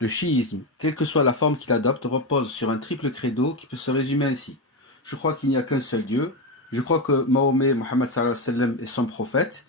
Le chiisme, quelle que soit la forme qu'il adopte, repose sur un triple credo qui peut se résumer ainsi. Je crois qu'il n'y a qu'un seul Dieu. Je crois que Mahomet, Mohammed sallallahu alayhi wa sallam, est son prophète.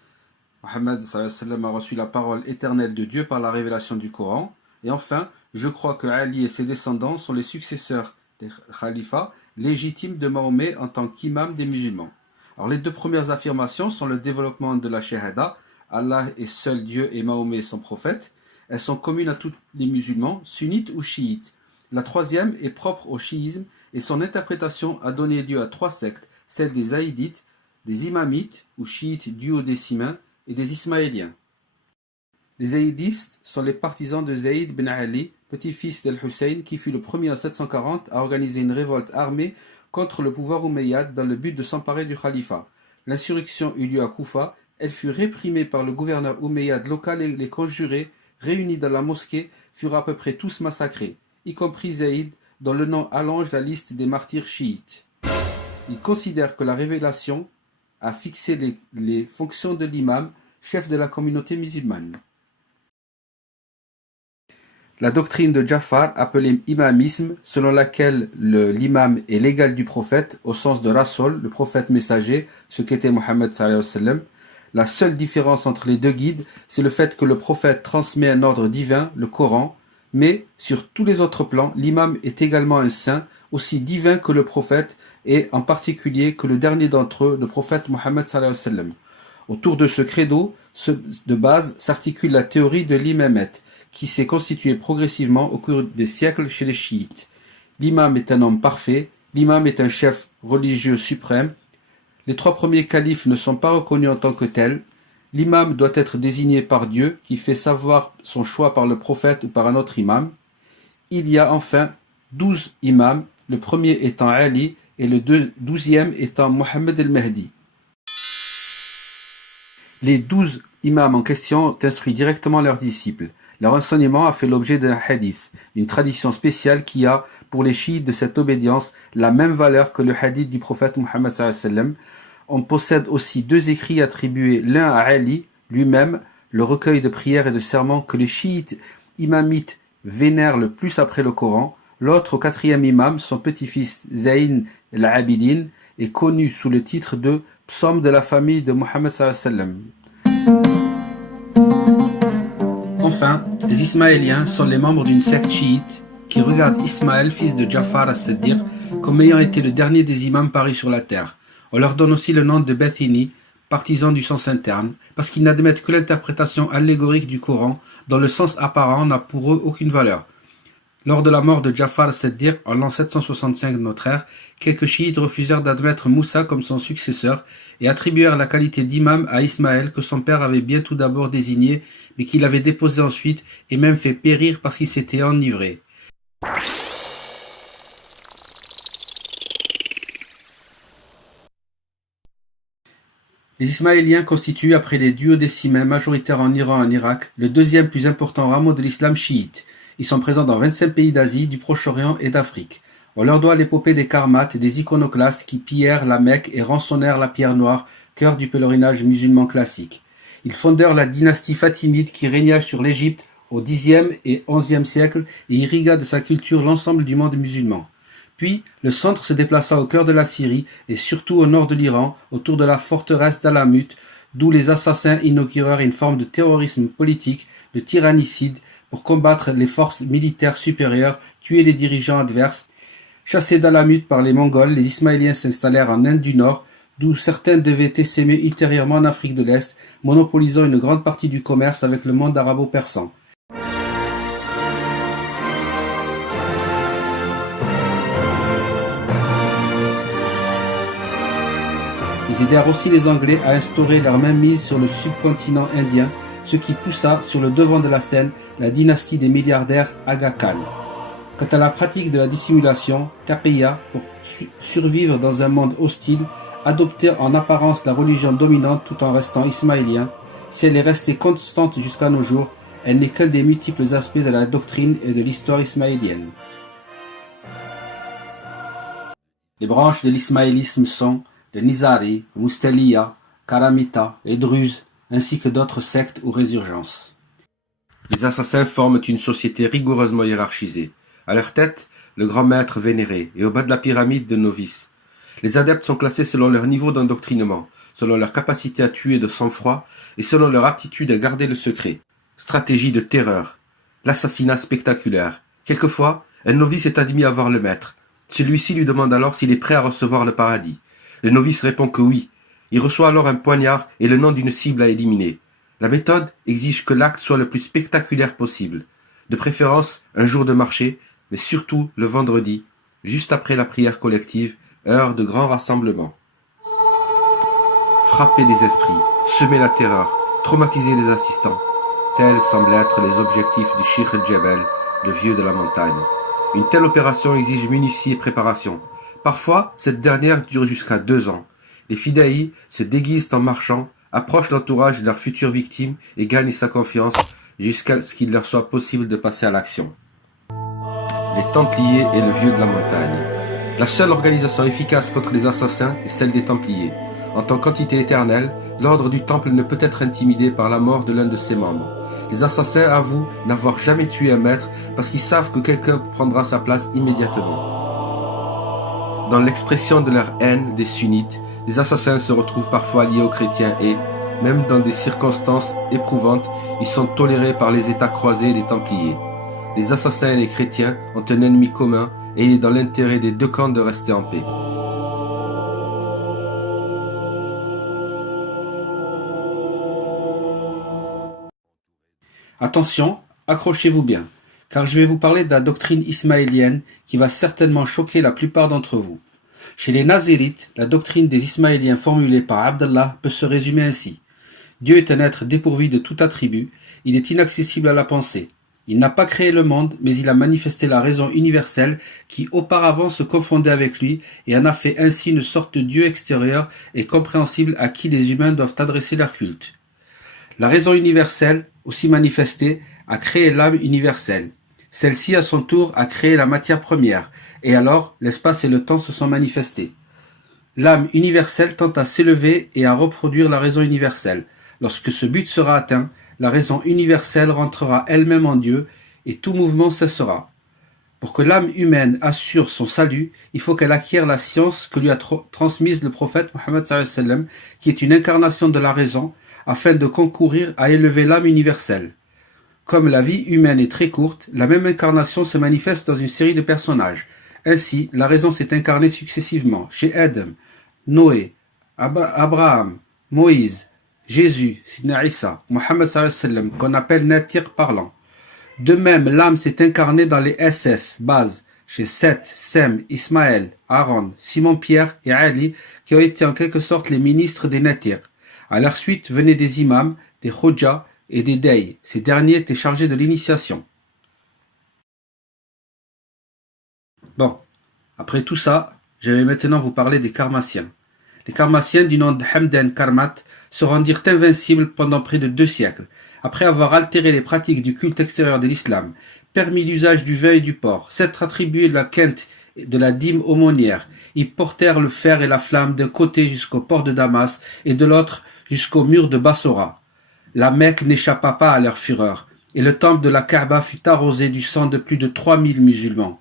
Mohammed sallallahu alayhi wa sallam a reçu la parole éternelle de Dieu par la révélation du Coran. Et enfin, je crois que Ali et ses descendants sont les successeurs des khalifas légitimes de Mahomet en tant qu'imam des musulmans. Alors les deux premières affirmations sont le développement de la shahada, Allah est seul Dieu et Mahomet est son prophète. Elles sont communes à tous les musulmans, sunnites ou chiites. La troisième est propre au chiisme et son interprétation a donné lieu à trois sectes, celle des zaïdites, des imamites ou chiites duodécimains et des ismaéliens. Les zaïdistes sont les partisans de Zaïd bin Ali, petit-fils d'Al-Hussein, qui fut le premier en 740 à organiser une révolte armée contre le pouvoir omeyyade dans le but de s'emparer du khalifa. L'insurrection eut lieu à Koufa, elle fut réprimée par le gouverneur omeyyade local et les conjurés, réunis dans la mosquée, furent à peu près tous massacrés, y compris Zaïd, dont le nom allonge la liste des martyrs chiites. Ils considèrent que la révélation a fixé les fonctions de l'imam, chef de la communauté musulmane. La doctrine de Ja'far, appelée imamisme, selon laquelle l'imam est l'égal du prophète, au sens de Rasul, le prophète messager, ce qu'était Mohammed sallallahu alayhi wa sallam. La seule différence entre les deux guides, c'est le fait que le prophète transmet un ordre divin, le Coran, mais sur tous les autres plans, l'imam est également un saint, aussi divin que le prophète, et en particulier que le dernier d'entre eux, le prophète Mohammed sallallahu alayhi wa sallam. Autour de ce credo, de base, s'articule la théorie de l'imamette, qui s'est constituée progressivement au cours des siècles chez les chiites. L'imam est un homme parfait, l'imam est un chef religieux suprême. Les trois premiers califes ne sont pas reconnus en tant que tels. L'imam doit être désigné par Dieu, qui fait savoir son choix par le prophète ou par un autre imam. Il y a enfin 12 imams, le premier étant Ali et le 12e étant Mohammed el-Mahdi. Les 12 imams en question ont instruit directement leurs disciples. Leur enseignement a fait l'objet d'un hadith, une tradition spéciale qui a, pour les chiites de cette obédience, la même valeur que le hadith du prophète Mohammed sallallahu alayhi wa sallam. On possède aussi deux écrits attribués, l'un à Ali lui-même, le recueil de prières et de sermons que les chiites imamites vénèrent le plus après le Coran. L'autre, au quatrième imam, son petit-fils Zayn al-Abidin, est connu sous le titre de Psaume de la famille de Mohammed sallallahu alayhi wa sallam. Enfin, les Ismaéliens sont les membres d'une secte chiite qui regarde Ismaël, fils de Ja'far as-Siddiq, comme ayant été le dernier des imams parus sur la terre. On leur donne aussi le nom de Bathini, partisans du sens interne, parce qu'ils n'admettent que l'interprétation allégorique du Coran, dont le sens apparent n'a pour eux aucune valeur. Lors de la mort de Ja'far as-Siddiq en l'an 765 de notre ère, quelques chiites refusèrent d'admettre Moussa comme son successeur et attribuèrent la qualité d'imam à Ismaël que son père avait bien tout d'abord désigné, mais qu'il avait déposé ensuite et même fait périr parce qu'il s'était enivré. Les Ismaéliens constituent, après les duodécimains majoritaires en Iran et en Irak, le deuxième plus important rameau de l'islam chiite. Ils sont présents dans 25 pays d'Asie, du Proche-Orient et d'Afrique. On leur doit l'épopée des Karmates et des iconoclastes qui pillèrent la Mecque et rançonnèrent la pierre noire, cœur du pèlerinage musulman classique. Ils fondèrent la dynastie fatimide qui régna sur l'Égypte au Xe et XIe siècle et irrigua de sa culture l'ensemble du monde musulman. Puis, le centre se déplaça au cœur de la Syrie et surtout au nord de l'Iran, autour de la forteresse d'Alamut, d'où les assassins inaugurèrent une forme de terrorisme politique, de tyrannicide, pour combattre les forces militaires supérieures, tuer les dirigeants adverses. Chassés d'Alamut par les Mongols, les Ismaéliens s'installèrent en Inde du Nord, d'où certains devaient essaimer ultérieurement en Afrique de l'Est, monopolisant une grande partie du commerce avec le monde arabo-persan. Ils aidèrent aussi les Anglais à instaurer leur mainmise sur le subcontinent indien, ce qui poussa sur le devant de la scène la dynastie des milliardaires Aga Khan. Quant à la pratique de la dissimulation, Taqiyya, pour survivre dans un monde hostile, adoptait en apparence la religion dominante tout en restant ismaélien. Si elle est restée constante jusqu'à nos jours, elle n'est qu'un des multiples aspects de la doctrine et de l'histoire ismaélienne. Les branches de l'ismaélisme sont le Nizari, Moustaliya, Karamita et Druze, ainsi que d'autres sectes ou résurgences. Les assassins forment une société rigoureusement hiérarchisée. À leur tête, le grand maître vénéré, et au bas de la pyramide de novices. Les adeptes sont classés selon leur niveau d'endoctrinement, selon leur capacité à tuer de sang-froid et selon leur aptitude à garder le secret. Stratégie de terreur. L'assassinat spectaculaire. Quelquefois, un novice est admis à voir le maître. Celui-ci lui demande alors s'il est prêt à recevoir le paradis. Le novice répond que oui. Il reçoit alors un poignard et le nom d'une cible à éliminer. La méthode exige que l'acte soit le plus spectaculaire possible. De préférence, un jour de marché, mais surtout le vendredi, juste après la prière collective, heure de grand rassemblement. Frapper des esprits, semer la terreur, traumatiser les assistants. Tels semblent être les objectifs du Sheikh el-Jebel, le vieux de la montagne. Une telle opération exige minutie et préparation. Parfois, cette dernière dure jusqu'à 2 ans. Les fidèles se déguisent en marchands, approchent l'entourage de leur future victime et gagnent sa confiance jusqu'à ce qu'il leur soit possible de passer à l'action. Les Templiers et le vieux de la montagne. La seule organisation efficace contre les assassins est celle des Templiers. En tant qu'entité éternelle, l'ordre du Temple ne peut être intimidé par la mort de l'un de ses membres. Les assassins avouent n'avoir jamais tué un maître parce qu'ils savent que quelqu'un prendra sa place immédiatement. Dans l'expression de leur haine des sunnites, les assassins se retrouvent parfois liés aux chrétiens et, même dans des circonstances éprouvantes, ils sont tolérés par les États croisés des Templiers. Les assassins et les chrétiens ont un ennemi commun et il est dans l'intérêt des deux camps de rester en paix. Attention, accrochez-vous bien, car je vais vous parler de la doctrine ismaélienne qui va certainement choquer la plupart d'entre vous. Chez les Nazirites, la doctrine des Ismaéliens formulée par Abdallah peut se résumer ainsi. Dieu est un être dépourvu de tout attribut, il est inaccessible à la pensée. Il n'a pas créé le monde, mais il a manifesté la raison universelle qui auparavant se confondait avec lui et en a fait ainsi une sorte de Dieu extérieur et compréhensible à qui les humains doivent adresser leur culte. La raison universelle, aussi manifestée, a créé l'âme universelle. Celle-ci, à son tour, a créé la matière première, et alors l'espace et le temps se sont manifestés. L'âme universelle tente à s'élever et à reproduire la raison universelle. Lorsque ce but sera atteint, la raison universelle rentrera elle-même en Dieu, et tout mouvement cessera. Pour que l'âme humaine assure son salut, il faut qu'elle acquiert la science que lui a transmise le prophète Mohammed sallallahu alayhi wa sallam, qui est une incarnation de la raison, afin de concourir à élever l'âme universelle. Comme la vie humaine est très courte, la même incarnation se manifeste dans une série de personnages. Ainsi, la raison s'est incarnée successivement chez Adam, Noé, Abraham, Moïse, Jésus, Sidna Isa, Mohammed sallallahu alayhi wa sallam, qu'on appelle Natir parlant. De même, l'âme s'est incarnée dans les SS, bases, chez Seth, Sem, Ismaël, Aaron, Simon-Pierre et Ali, qui ont été en quelque sorte les ministres des Natir. À leur suite venaient des imams, des Khoja et des Dey. Ces derniers étaient chargés de l'initiation. Bon, après tout ça, je vais maintenant vous parler des Karmassiens. Les Karmassiens du nom de Hamdan Karmat se rendirent invincibles pendant près de 2 siècles, après avoir altéré les pratiques du culte extérieur de l'islam, permis l'usage du vin et du porc, s'être attribué de la quinte de la dîme aumônière. Ils portèrent le fer et la flamme d'un côté jusqu'au port de Damas et de l'autre jusqu'au mur de Bassora. La Mecque n'échappa pas à leur fureur, et le temple de la Kaaba fut arrosé du sang de plus de 3000 musulmans.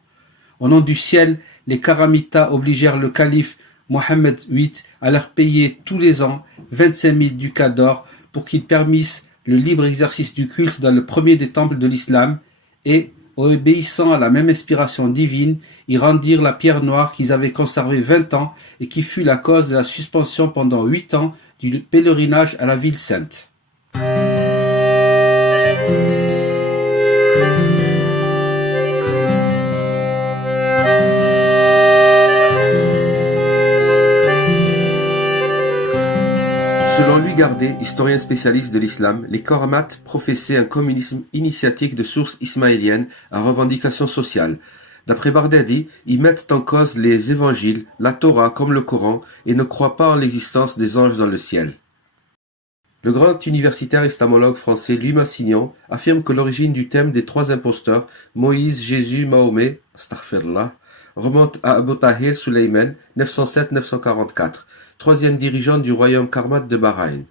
Au nom du ciel, les Karamitas obligèrent le calife Mohammed VIII à leur payer tous les ans 25 000 ducats d'or pour qu'ils permissent le libre exercice du culte dans le premier des temples de l'islam et, obéissant à la même inspiration divine, ils rendirent la pierre noire qu'ils avaient conservée 20 ans et qui fut la cause de la suspension pendant 8 ans du pèlerinage à la ville sainte. Selon Louis Gardet, historien spécialiste de l'islam, les Karamates professaient un communisme initiatique de source ismaélienne à revendication sociale. D'après Bardadi, ils mettent en cause les évangiles, la Torah comme le Coran et ne croient pas en l'existence des anges dans le ciel. Le grand universitaire islamologue français Louis Massignon affirme que l'origine du thème des 3 imposteurs, Moïse, Jésus, Mahomet, remonte à Abu Tahir Sulayman, 907-944, 3e dirigeant du royaume karmate de Bahreïn.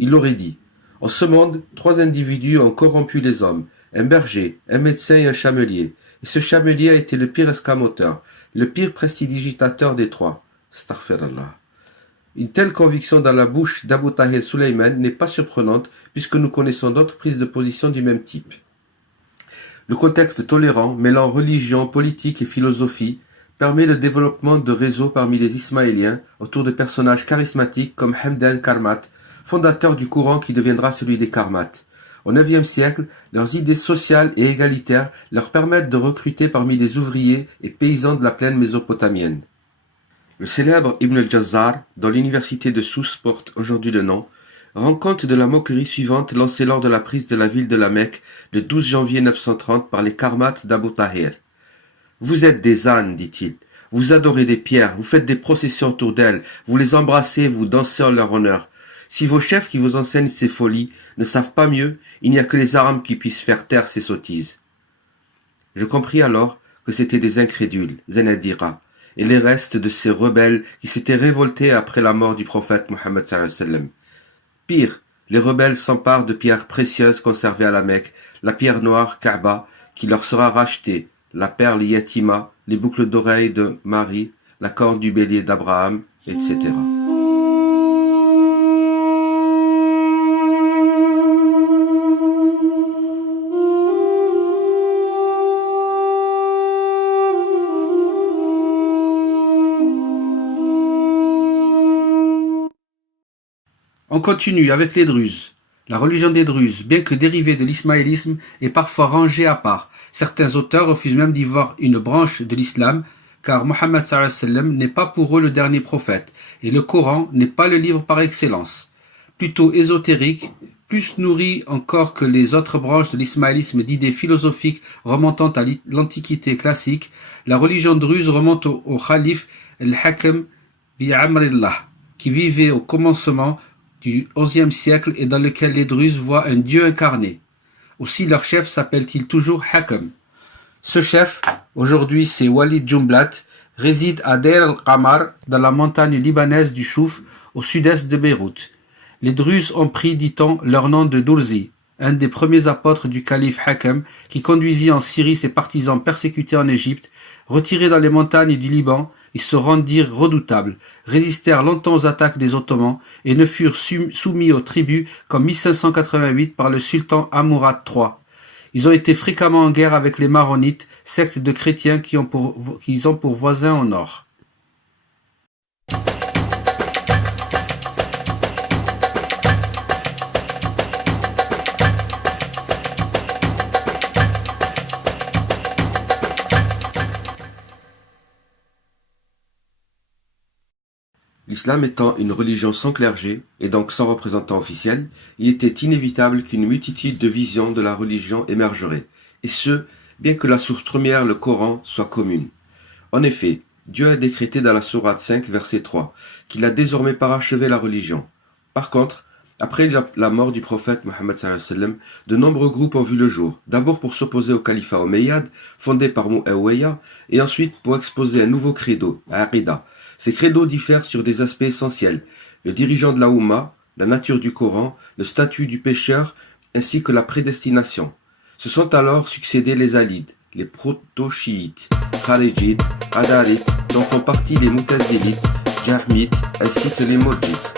Il aurait dit « En ce monde, 3 individus ont corrompu les hommes, un berger, un médecin et un chamelier. Et ce chamelier a été le pire escamoteur, le pire prestidigitateur des trois. Astaghfirullah. Une telle conviction dans la bouche d'Abu Tahir Sulayman n'est pas surprenante puisque nous connaissons d'autres prises de position du même type. Le contexte tolérant, mêlant religion, politique et philosophie, permet le développement de réseaux parmi les Ismaéliens autour de personnages charismatiques comme Hamdan Karmat, fondateur du courant qui deviendra celui des Karmates. Au IXe siècle, leurs idées sociales et égalitaires leur permettent de recruter parmi les ouvriers et paysans de la plaine mésopotamienne. Le célèbre Ibn al-Jazar, dont l'université de Sousse porte aujourd'hui le nom, rend compte de la moquerie suivante lancée lors de la prise de la ville de la Mecque le 12 janvier 930 par les Karmates d'Abu Tahir. « Vous êtes des ânes, dit-il. Vous adorez des pierres, vous faites des processions autour d'elles, vous les embrassez, vous dansez en leur honneur. Si vos chefs qui vous enseignent ces folies ne savent pas mieux, il n'y a que les armes qui puissent faire taire ces sottises. » Je compris alors que c'étaient des incrédules, Zanadira, et les restes de ces rebelles qui s'étaient révoltés après la mort du prophète Mohammed sallallahu alayhi wa sallam. Pire, les rebelles s'emparent de pierres précieuses conservées à la Mecque, la pierre noire Kaaba qui leur sera rachetée, la perle Yatima, les boucles d'oreilles de Marie, la corne du bélier d'Abraham, etc. On continue avec les Druzes. La religion des Druzes, bien que dérivée de l'ismaélisme, est parfois rangée à part. Certains auteurs refusent même d'y voir une branche de l'islam, car Mohammed sallallahu alayhi wa sallam n'est pas pour eux le dernier prophète, et le Coran n'est pas le livre par excellence. Plutôt ésotérique, plus nourri encore que les autres branches de l'ismaélisme d'idées philosophiques remontant à l'Antiquité classique, la religion druze remonte au calife al-Hakam bi-Amrillah, qui vivait au commencement du XIe siècle et dans lequel les Druzes voient un dieu incarné. Aussi leur chef s'appelle-t-il toujours Hakam. Ce chef, aujourd'hui c'est Walid Jumblat, réside à Deir al-Qamar, dans la montagne libanaise du Chouf, au sud-est de Beyrouth. Les Druzes ont pris, dit-on, leur nom de Durzi, un des premiers apôtres du calife Hakam, qui conduisit en Syrie ses partisans persécutés en Égypte. Retirés dans les montagnes du Liban, ils se rendirent redoutables, résistèrent longtemps aux attaques des Ottomans et ne furent soumis aux tribus qu'en 1588 par le sultan Amurad III. Ils ont été fréquemment en guerre avec les Maronites, secte de chrétiens qu'ils ont pour voisins au nord. L'islam étant une religion sans clergé, et donc sans représentant officiel, il était inévitable qu'une multitude de visions de la religion émergerait, et ce, bien que la source première, le Coran, soit commune. En effet, Dieu a décrété dans la sourate 5, verset 3, qu'il a désormais parachevé la religion. Par contre, après la mort du prophète Mohammed sallallahu alayhi wa sallam, de nombreux groupes ont vu le jour, d'abord pour s'opposer au califat omeyyade, fondé par Muawiyya, et ensuite pour exposer un nouveau credo, Aqida. Ces credos diffèrent sur des aspects essentiels, le dirigeant de la Oumma, la nature du Coran, le statut du pécheur, ainsi que la prédestination. Se sont alors succédés les Alides, les proto-chiites, Kharijites, Adarites, dont font partie les Mutazilites, Jahmites, ainsi que les Murjites.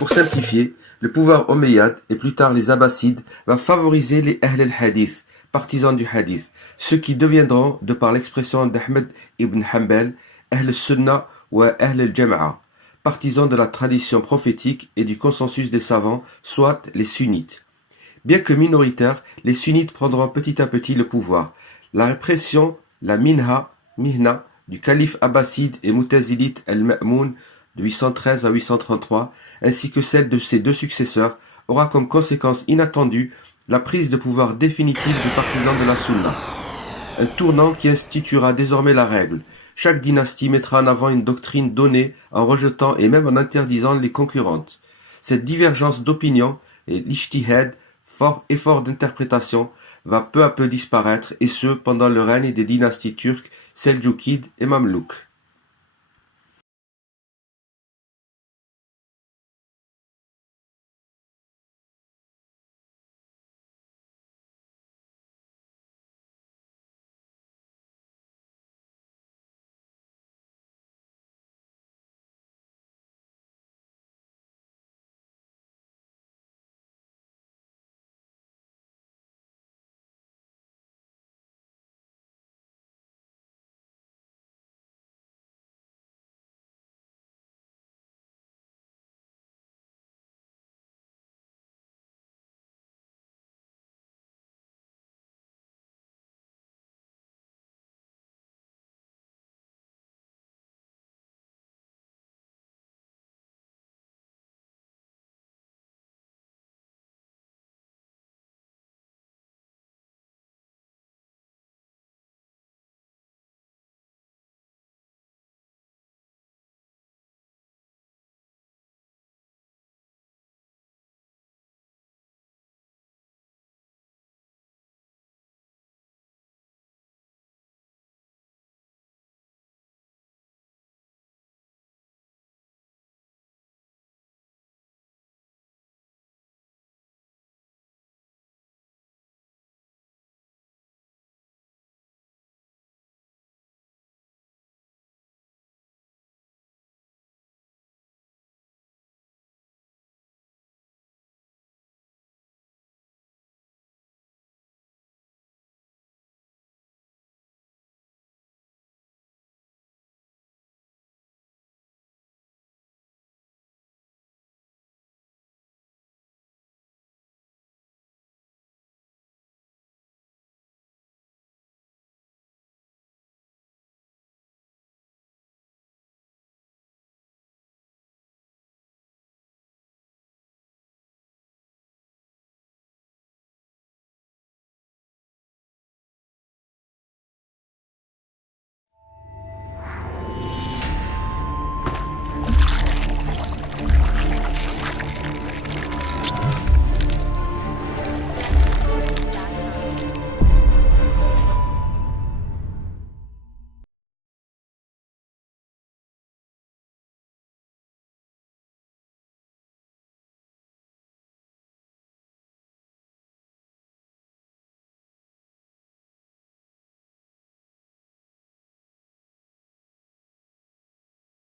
Pour simplifier, le pouvoir omeyyade, et plus tard les Abbassides, va favoriser les Ahl al-Hadith, partisans du Hadith, ceux qui deviendront, de par l'expression d'Ahmed ibn Hanbal, Ahl al-Sunnah ou Ahl al-Jama'a, partisans de la tradition prophétique et du consensus des savants, soit les sunnites. Bien que minoritaires, les sunnites prendront petit à petit le pouvoir. La répression, la mihna, du calife abbasside et mutazilite al-Ma'moun de 813 à 833, ainsi que celle de ses deux successeurs, aura comme conséquence inattendue la prise de pouvoir définitive des partisans de la Sunna. Un tournant qui instituera désormais la règle. Chaque dynastie mettra en avant une doctrine donnée en rejetant et même en interdisant les concurrentes. Cette divergence d'opinion et l'ijtihad, fort effort d'interprétation, va peu à peu disparaître, et ce pendant le règne des dynasties turques, Seljoukides et Mamelouks.